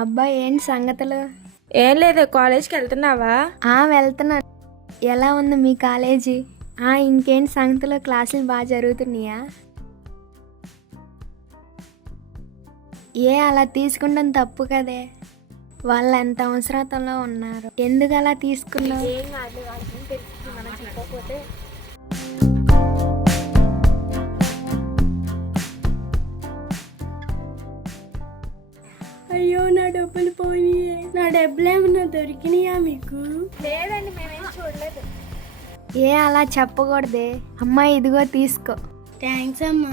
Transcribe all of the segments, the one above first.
అబ్బాయి ఏంటి సంగతులు? ఏం లేదు, కాలేజ్కి వెళ్తున్నావా? వెళ్తున్నా. ఎలా ఉంది మీ కాలేజీ? ఇంకేంటి సంగతులు, క్లాసులు బాగా జరుగుతున్నాయా? అలా తీసుకుంటాం తప్పు కదే, వాళ్ళు ఎంత అవసరతలో ఉన్నారు, ఎందుకు అలా తీసుకున్నావు? అయ్యో, నా డబ్బులు పోయినాయి. నా డబ్బులు ఏమన్నా దొరికినాయా మీకు? లేదండి, మేమేం చూడలేదు. అలా చెప్పకూడదే. అమ్మా ఇదిగో తీసుకో. థ్యాంక్స్ అమ్మా.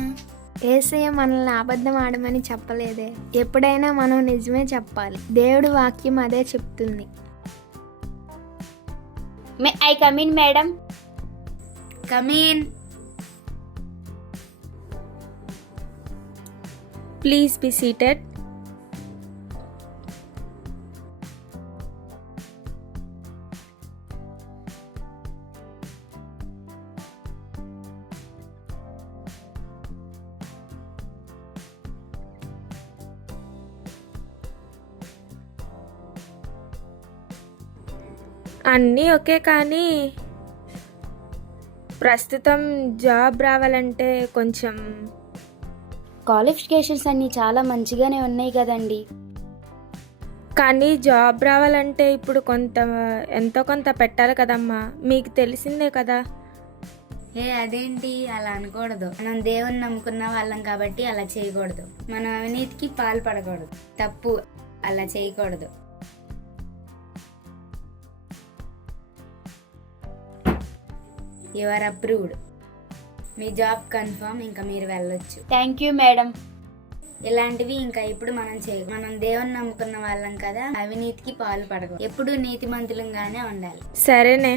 యేసయ్య మనల్ని అబద్ధం ఆడమని చెప్పలేదే. ఎప్పుడైనా మనం నిజమే చెప్పాలి. దేవుడి వాక్యం అదే చెప్తుంది. May I come in madam? Come in. Please be seated. అన్నీ ఓకే, కానీ ప్రస్తుతం జాబ్ రావాలంటే కొంచెం క్వాలిఫికేషన్స్ అన్నీ చాలా మంచిగానే ఉన్నాయి కదండి. కానీ జాబ్ రావాలంటే ఇప్పుడు ఎంతో కొంత పెట్టాలి కదమ్మా, మీకు తెలిసిందే కదా. అదేంటి అలా అనకూడదు. మనం దేవుని నమ్ముకున్న వాళ్ళం కాబట్టి అలా చేయకూడదు. మనం అవినీతికి పాల్పడకూడదు. తప్పు, అలా చేయకూడదు. You are approved. మీ జాబ్ కన్ఫర్మ్. ఇంకా మీరు వెళ్ళొచ్చు. Thank you madam. ఇలాంటివి ఇంకా ఇప్పుడు మనం దేవుని నమ్ముకున్న వాళ్ళం కదా, అవినీతికి పాల్పడకూడదు. ఎప్పుడు నీతిమంతులంగానే ఉండాలి. సరేనే.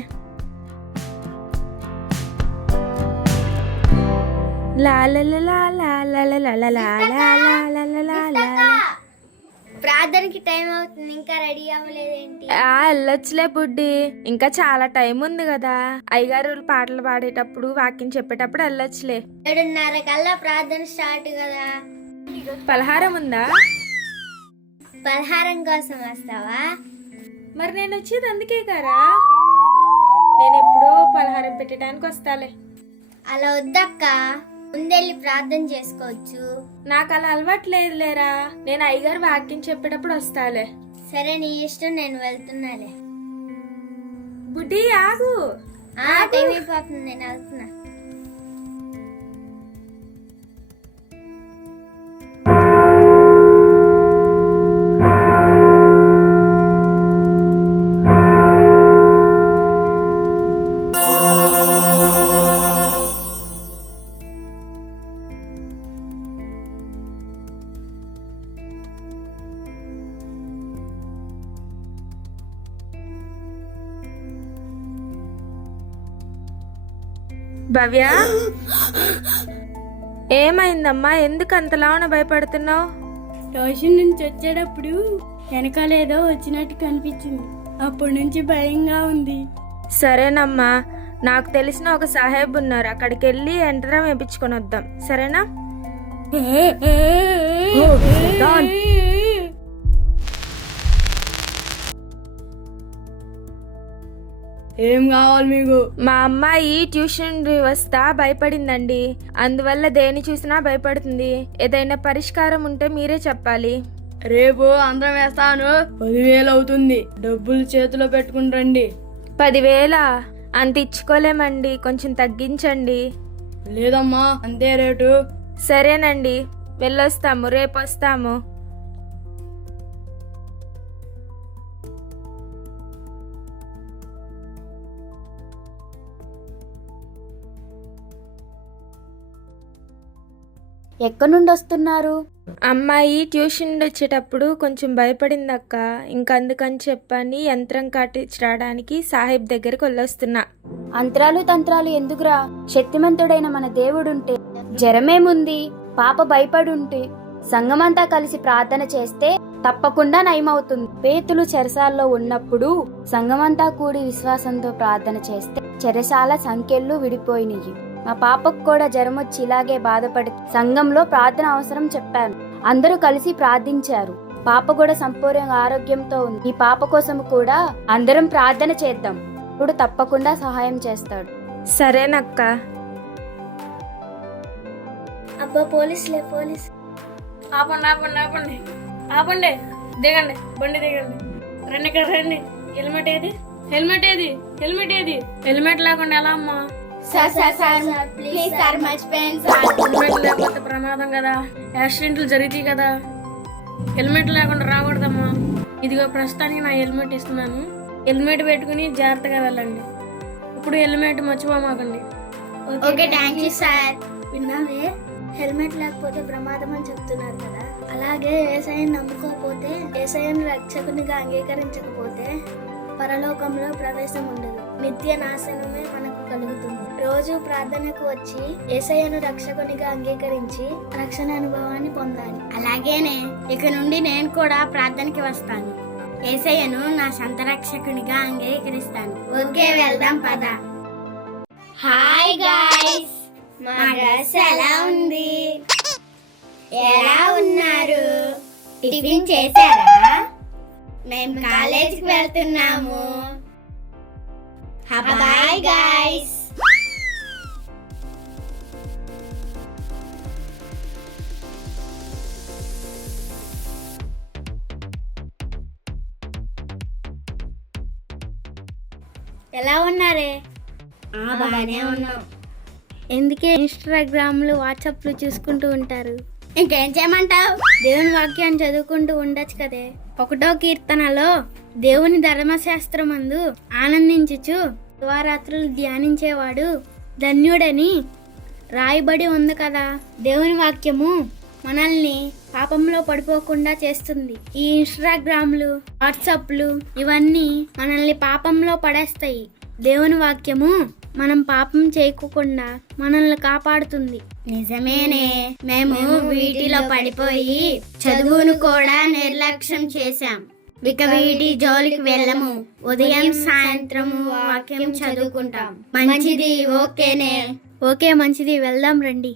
ప్రార్థనకి టైం అవుతుంది, ఇంకా రెడీ అవ్వలేదేంటి? వెళ్ళొచ్చులే బుడ్డి, ఇంకా చాలా టైం ఉంది కదా. అయ్యగారు పాటలు పాడేటప్పుడు వాక్యం చెప్పేటప్పుడు వెళ్ళొచ్చులే. 7:30 కల్లా ప్రార్థన స్టార్ట్ కదా. పలహారం ఉందా? పలహారం కోసం వస్తావా? మరి నేను వచ్చేది అందుకే కదా. నేను ఎప్పుడో పలహారం పెట్టడానికి వస్తాలే. అలా వద్దక్క, ముందెళ్ళి ప్రార్థన చేసుకోవచ్చు. నాకు అలా అలవాటు లేదు లేరా. నేను అయ్యగారు వాక్యం చెప్పేటప్పుడు వస్తాలే. సరే, నీ ఇష్టం, నేను వెళ్తున్నాలే. బుడ్డి ఆగు. టైం అయిపోతుంది, నేను వెళ్తున్నా. భవ్య, ఏమైందమ్మా? ఎందుకు అంతలా భయపడుతున్నావు? ట్యూషన్ నుంచి వచ్చేటప్పుడు వెనకాలేదో వచ్చినట్టు కనిపించింది. అప్పటి నుంచి భయంగా ఉంది. సరేనమ్మా, నాకు తెలిసిన ఒక సాహెబ్ ఉన్నారు, అక్కడికి వెళ్ళి యంత్రం వేయించుకొని వద్దాం. సరేనా? ఏం కావాలి మీకు? మా అమ్మాయి ట్యూషన్ వస్తా భయపడిందండి, అందువల్ల దేని చూసినా భయపడుతుంది. ఏదైనా పరిష్కారం ఉంటే మీరే చెప్పాలి. రేపు అందరం వేస్తాను. 10,000 అవుతుంది. డబ్బులు చేతిలో పెట్టుకుని రండి. 10,000 అంత ఇచ్చుకోలేమండి, కొంచెం తగ్గించండి. లేదమ్మా, అంతే రేటు. సరేనండి, వెళ్ళొస్తాము, రేపు వస్తాము. ఎక్కడి నుండి వస్తున్నారు? అమ్మాయి ట్యూషన్ వచ్చేటప్పుడు కొంచెం భయపడింది అక్క, ఇంక అందుకని చెప్పని యంత్రం కట్టించడానికి సాహెబ్ దగ్గరికి వెళ్ళొస్తున్నా. అంతరాలు తంత్రాలు ఎందుకురా? శక్తిమంతుడైన మన దేవుడుంటే జ్వరమేముంది? పాప భయపడుంటే సంఘమంతా కలిసి ప్రార్థన చేస్తే తప్పకుండా నయమవుతుంది. పేతులు చెరసాల్లో ఉన్నప్పుడు సంఘమంతా కూడి విశ్వాసంతో ప్రార్థన చేస్తే చెరసాల సంఖ్యలు విడిపోయినాయి. మా పాపకు కూడా జ్వరం వచ్చి ఇలాగే బాధపడి సంఘంలో ప్రార్థన అవసరం చెప్పాను. అందరూ కలిసి ప్రార్థించారు. పాప కూడా సంపూర్ణ ఆరోగ్యంతో ఉంది. ఈ పాప కోసం కూడా అందరం ప్రార్థన చేద్దాం. ఇప్పుడు తప్పకుండా సహాయం చేస్తాడు. సరేనక్క. అబ్బా పోలీసులే పోలీస్. ఆపండి ఆపండి ఆపండి ఆపండి, దిగండి, బండి దిగండి, రండి ఇక్కడ రండి. హెల్మెట్ ఏది? హెల్మెట్ ఏది? హెల్మెట్ ఏది? హెల్మెట్ లేకుండా ఎలా అమ్మా? హెల్మెట్ లేకపోతే ప్రమాదం కదా, యాక్సిడెంట్లు జరుగుతాయి కదా. హెల్మెట్ లేకుండా రాకూడదమ్మా. ఇదిగో ప్రస్తుతానికి నా హెల్మెట్ ఇస్తున్నాను. హెల్మెట్ పెట్టుకుని జాగ్రత్తగా వెళ్ళండి. ఇప్పుడు హెల్మెట్ మర్చిపోమాకండి. Okay thank you sir. విన్నావే, హెల్మెట్ లేకపోతే ప్రమాదం అని చెప్తున్నారు కదా. అలాగే యేసయ్యను నమ్ముకోకపోతే, యేసయ్యను రక్షకునిగా అంగీకరించకపోతే పరలోకంలో ప్రవేశం ఉండదు. నిత్య నాశనమే మనకు కలుగుతుంది. రోజు ప్రార్థనకు వచ్చి యేసయ్యను రక్షకునిగా అంగీకరించి రక్షణ అనుభవాన్ని పొందాలి. అలాగేనే ఇక నుండి నేను కూడా ప్రార్థనకి వస్తాను. యేసయ్యను నా సొంత రక్షకునిగా అంగీకరిస్తాను. ఓకే వెళ్దాం పద. హాయ్ గాయ్స్, మా డ్రెస్ ఎలా ఉంది? ఎలా ఉన్నారు? టిఫిన్ చేశారా? మేము కాలేజీకి వెళ్తున్నాము. Bye guys. ఎలా ఉన్నారే? బాగానే ఉన్నాం. ఎందుకే ఇన్స్టాగ్రామ్లు వాట్సాప్లు చూసుకుంటూ ఉంటారు? ఇంకేం చేయమంటావు? దేవుని వాక్యాన్ని చదువుకుంటూ ఉండొచ్చు కదే. 1వ కీర్తనలో దేవుని ధర్మశాస్త్రమందు ఆనందించుచు దివారాత్రులు ధ్యానించేవాడు ధన్యుడని రాయబడి ఉంది కదా. దేవుని వాక్యము మనల్ని పాపంలో పడిపోకుండా చేస్తుంది. ఈ ఇన్స్టాగ్రామ్లు వాట్సాప్లు ఇవన్నీ మనల్ని పాపంలో పడేస్తాయి. దేవుని వాక్యము మనం పాపం చేయకుండా మనల్ని కాపాడుతుంది. నిజమేనే, మేము వీటిలో పడిపోయి చదువును కూడా నిర్లక్ష్యం చేశాం. ఇక వీటి జోలికి వెళ్ళము. ఉదయం సాయంత్రం వాక్యం చదువుకుంటాం. మంచిది, ఓకేనే? ఓకే మంచిది, వెళ్దాం రండి.